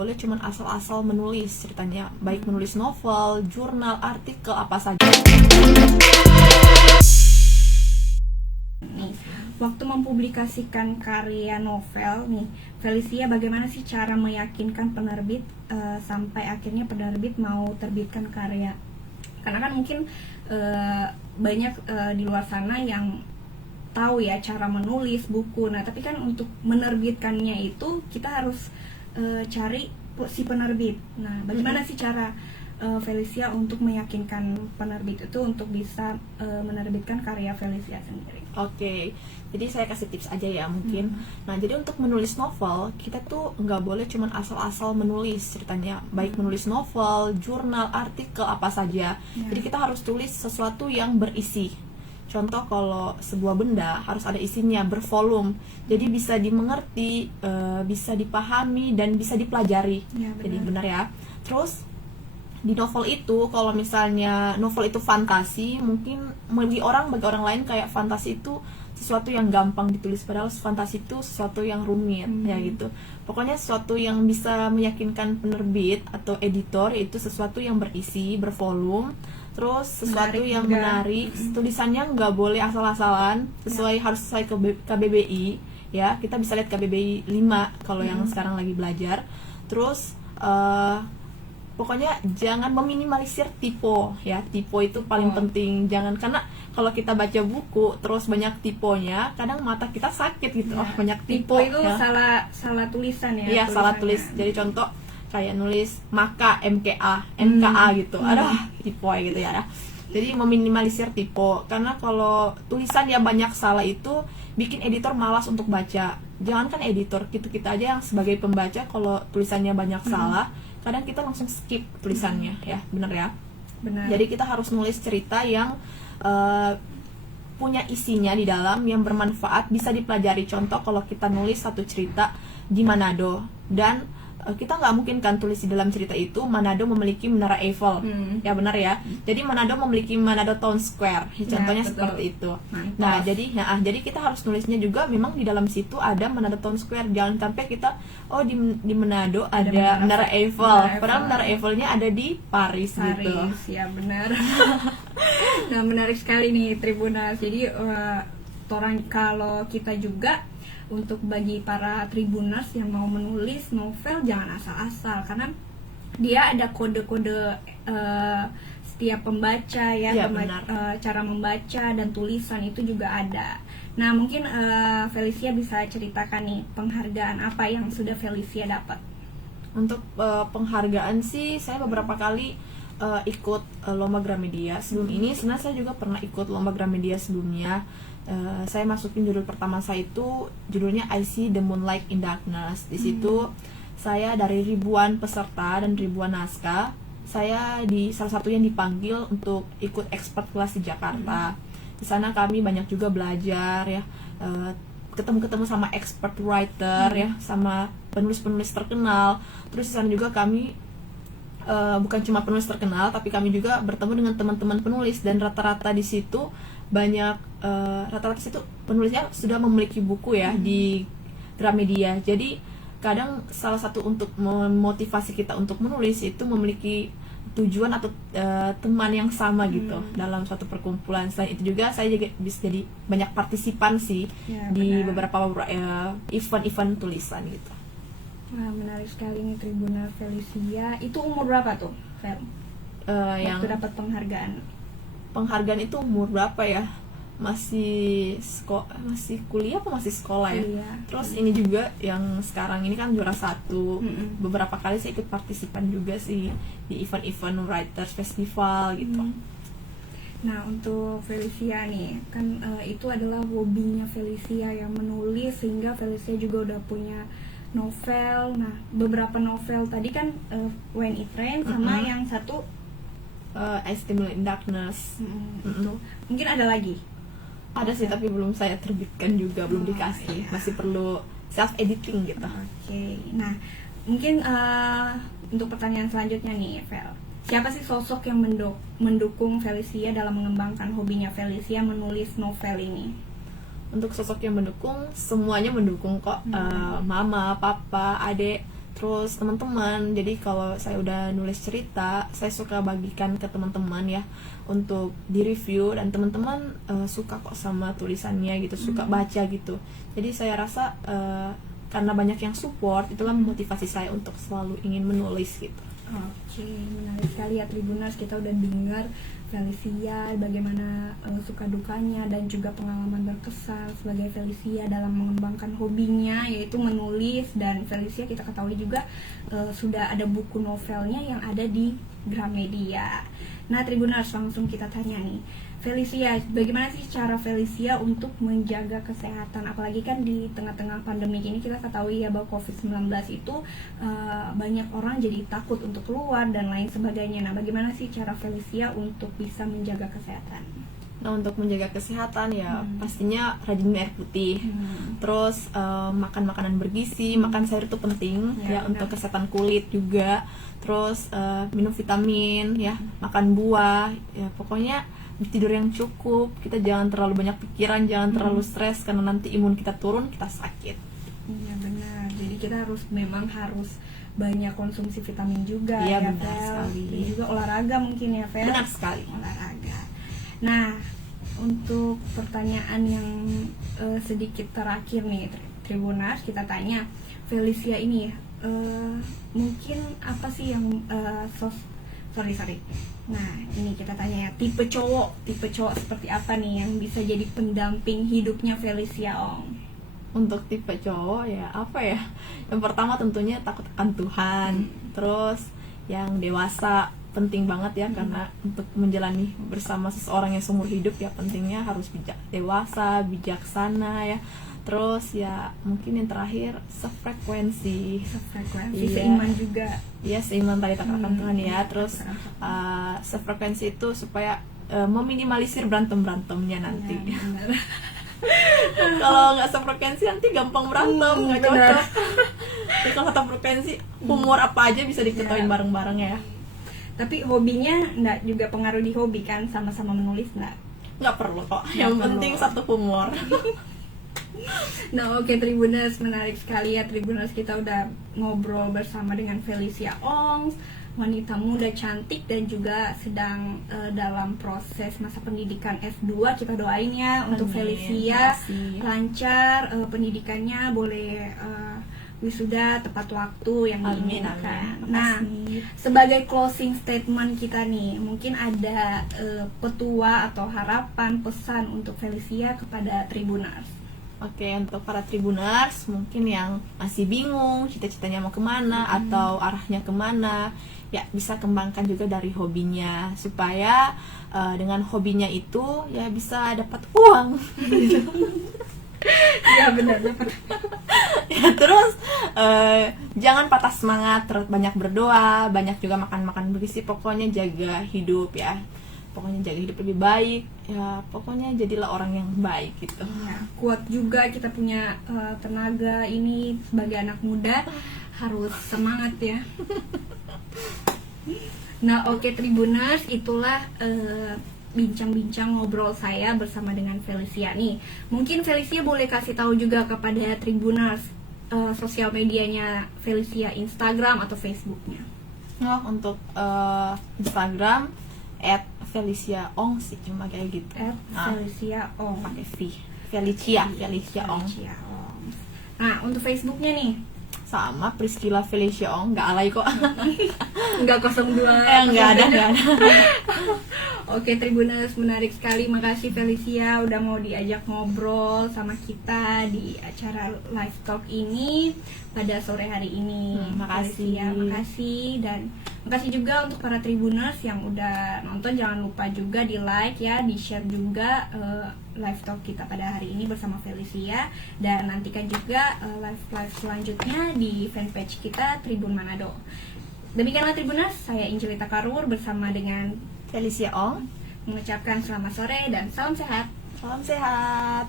boleh cuman asal-asal menulis ceritanya, baik menulis novel, jurnal, artikel, apa saja. Nih, waktu mempublikasikan karya novel nih, Felicia bagaimana sih cara meyakinkan penerbit sampai akhirnya penerbit mau terbitkan karya? Karena kan mungkin banyak di luar sana yang tahu ya cara menulis buku. Nah, tapi kan untuk menerbitkannya itu kita harus cari si penerbit. Nah, bagaimana sih cara Felicia untuk meyakinkan penerbit itu untuk bisa menerbitkan karya Felicia sendiri? Oke, jadi saya kasih tips aja ya mungkin. Nah, jadi untuk menulis novel, kita tuh nggak boleh cuman asal-asal menulis ceritanya, baik menulis novel, jurnal, artikel, apa saja. Jadi kita harus tulis sesuatu yang berisi. Contoh, kalau sebuah benda harus ada isinya, bervolume, jadi bisa dimengerti, bisa dipahami, dan bisa dipelajari. Jadi benar ya. Terus di novel itu, kalau misalnya novel itu fantasi, mungkin bagi orang lain kayak fantasi itu sesuatu yang gampang ditulis, padahal fantasi itu sesuatu yang rumit ya gitu. Pokoknya sesuatu yang bisa meyakinkan penerbit atau editor itu sesuatu yang berisi, bervolume, terus sesuatu yang menarik. Tulisannya nggak boleh asal-asalan, harus sesuai ke KBBI ya. Kita bisa lihat KBBI 5 kalau yang sekarang lagi belajar. Terus pokoknya jangan meminimalisir tipe ya. Tipe itu paling penting. Jangan, karena kalau kita baca buku terus banyak tipenya, kadang mata kita sakit gitu. Banyak tipe itu ya. salah tulisan ya. Iya, salah tulis. Jadi contoh kayak nulis maka NKA gitu. Aduh, tipe gitu ya. Jadi meminimalisir tipe, karena kalau tulisan ya banyak salah itu bikin editor malas untuk baca. Jangankan editor, kita aja yang sebagai pembaca kalau tulisannya banyak salah, kadang kita langsung skip tulisannya ya, bener ya. Benar. Jadi kita harus nulis cerita yang punya isinya di dalam, yang bermanfaat, bisa dipelajari. Contoh, kalau kita nulis satu cerita di Manado, dan kita nggak mungkin kan tulis di dalam cerita itu Manado memiliki Menara Eiffel, ya benar ya. Jadi Manado memiliki Manado Town Square, contohnya seperti itu. Nah, jadi kita harus nulisnya juga memang di dalam situ ada Manado Town Square. Jangan sampai kita di Manado ada Menara Eiffel, padahal Menara Eiffelnya ada di Paris gitu. Ya benar. Nah, menarik sekali nih Tribunas. Jadi kalau kita juga untuk bagi para Tribuners yang mau menulis novel, jangan asal-asal, karena dia ada kode-kode setiap pembaca ya, cara membaca dan tulisan itu juga ada. Nah, mungkin Felicia bisa ceritakan nih penghargaan apa yang sudah Felicia dapat. Untuk penghargaan sih, saya beberapa kali ikut lomba Gramedia. Sebelum ini sebenarnya saya juga pernah ikut lomba Gramedia sebelumnya. Saya masukin judul pertama saya itu judulnya I See the Moonlight in Darkness. Di situ saya dari ribuan peserta dan ribuan naskah, saya di salah satu yang dipanggil untuk ikut expert kelas di Jakarta. Di sana kami banyak juga belajar ya, ketemu sama expert writer ya, sama penulis-penulis terkenal. Terus di sana juga kami bukan cuma penulis terkenal, tapi kami juga bertemu dengan teman-teman penulis, dan rata-rata di situ banyak rata-rata situ penulisnya sudah memiliki buku ya di Gramedia. Jadi kadang salah satu untuk memotivasi kita untuk menulis itu memiliki tujuan atau teman yang sama gitu dalam suatu perkumpulan. Selain itu juga saya juga bisa jadi banyak partisipan sih di beberapa event-event tulisan gitu. Wah, menarik sekali nih Tribunal Felicia. Itu umur berapa tuh, Fel? Waktu dapat penghargaan. Penghargaan itu umur berapa ya? Masih kuliah apa masih sekolah ya? Terus ini juga yang sekarang ini kan juara 1. Beberapa kali saya ikut partisipan juga sih di event-event writers festival gitu. Nah, untuk Felicia nih, kan itu adalah hobinya Felicia yang menulis, sehingga Felicia juga udah punya novel. Nah, beberapa novel tadi kan When It Rains sama yang satu I See the Moonlight in Darkness. Itu. Mungkin ada lagi? Ada sih, tapi belum saya terbitkan juga, belum dikasih. Masih perlu self editing gitu. Nah, mungkin untuk pertanyaan selanjutnya nih, Fel. Siapa sih sosok yang mendukung Felicia dalam mengembangkan hobinya Felicia menulis novel ini? Untuk sosok yang mendukung, semuanya mendukung kok. Mama, papa, adik, terus teman-teman. Jadi kalau saya udah nulis cerita, saya suka bagikan ke teman-teman ya untuk di review, dan teman-teman suka kok sama tulisannya gitu, suka baca gitu. Jadi saya rasa karena banyak yang support, itulah motivasi saya untuk selalu ingin menulis gitu. Oke, menarik sekali ya Tribuners. Kita udah dengar Felicia bagaimana suka dukanya dan juga pengalaman berkesan sebagai Felicia dalam mengembangkan hobinya yaitu menulis. Dan Felicia kita ketahui juga sudah ada buku novelnya yang ada di Gramedia. Nah Tribuners, langsung kita tanya nih, Felicia, bagaimana sih cara Felicia untuk menjaga kesehatan? Apalagi kan di tengah-tengah pandemi ini kita ketahui ya bahwa COVID-19 itu banyak orang jadi takut untuk keluar dan lain sebagainya. Nah, bagaimana sih cara Felicia untuk bisa menjaga kesehatan? Nah, untuk menjaga kesehatan ya pastinya rajin minum air putih. Terus makan makanan bergizi, makan sayur itu penting ya untuk kesehatan kulit juga. Terus minum vitamin ya, makan buah ya, pokoknya tidur yang cukup. Kita jangan terlalu banyak pikiran, jangan terlalu stres karena nanti imun kita turun, kita sakit. Iya benar. Jadi kita memang harus banyak konsumsi vitamin juga. Iya, ya, benar sekali. Dan juga olahraga mungkin ya, Fel. Benar sekali. Olahraga. Nah, untuk pertanyaan yang sedikit terakhir nih, Tribuners, kita tanya Felicia ini mungkin apa sih yang sorry. Nah, ini kita tanya ya, tipe cowok seperti apa nih yang bisa jadi pendamping hidupnya Felicia Ong? Untuk tipe cowok ya apa ya? Yang pertama tentunya takut akan Tuhan. Terus yang dewasa penting banget ya, karena untuk menjalani bersama seseorang yang seumur hidup ya pentingnya harus dewasa, bijaksana ya. Terus ya mungkin yang terakhir sefrekuensi, iya. Seiman juga. Iya, seiman tadi katakan Tuhan ya. Terus sefrekuensi itu supaya meminimalisir berantem-berantemnya nanti. Ya, Kalau nggak sefrekuensi nanti gampang berantem, nggak cocok. Jadi kalau satu frekuensi, humor apa aja bisa diketahui bareng-bareng ya. Tapi hobinya nggak juga pengaruh di hobi kan, sama-sama menulis Nggak perlu kok, yang penting satu humor. Nah oke, Tribuners, menarik sekali ya Tribuners, kita udah ngobrol bersama dengan Felicia Ong, wanita muda cantik dan juga sedang dalam proses masa pendidikan S2. Kita doain ya untuk Felicia lancar pendidikannya, boleh wisuda tepat waktu yang diinginkan. Nah, sebagai closing statement kita nih, mungkin ada petua atau harapan, pesan untuk Felicia kepada Tribuners. Oke, untuk para Tribuners mungkin yang masih bingung cita-citanya mau kemana atau arahnya kemana, ya bisa kembangkan juga dari hobinya supaya dengan hobinya itu ya bisa dapat uang. Ya benar. Ya, terus jangan patah semangat, terus banyak berdoa, banyak juga makan bergizi, pokoknya jaga hidup ya. Pokoknya jaga hidup lebih baik ya, pokoknya jadilah orang yang baik gitu ya. Kuat juga, kita punya tenaga ini sebagai anak muda, harus semangat ya. Nah oke Tribuners, itulah bincang-bincang ngobrol saya bersama dengan Felicia nih. Mungkin Felicia boleh kasih tahu juga kepada Tribuners sosial medianya Felicia, Instagram atau Facebooknya. Untuk Instagram @Felicia Ong sih, cuma kayak gitu. Felicia Ong pakai V. Felicia Ong. Nah, untuk Facebooknya nih sama Priscilla Felicia Ong, nggak alay kok. Nggak 02. Nggak ada. Oke Tribuners, menarik sekali. Makasih Felicia udah mau diajak ngobrol sama kita di acara live talk ini pada sore hari ini. Makasih. Felicia, makasih. Dan makasih juga untuk para Tribuners yang udah nonton. Jangan lupa juga di like ya, di share juga live talk kita pada hari ini bersama Felicia. Dan nantikan juga live selanjutnya di fanpage kita Tribun Manado. Demikianlah Tribuners, saya Injelita Karur bersama dengan Felicia Ong mengucapkan selamat sore dan salam sehat. Salam sehat.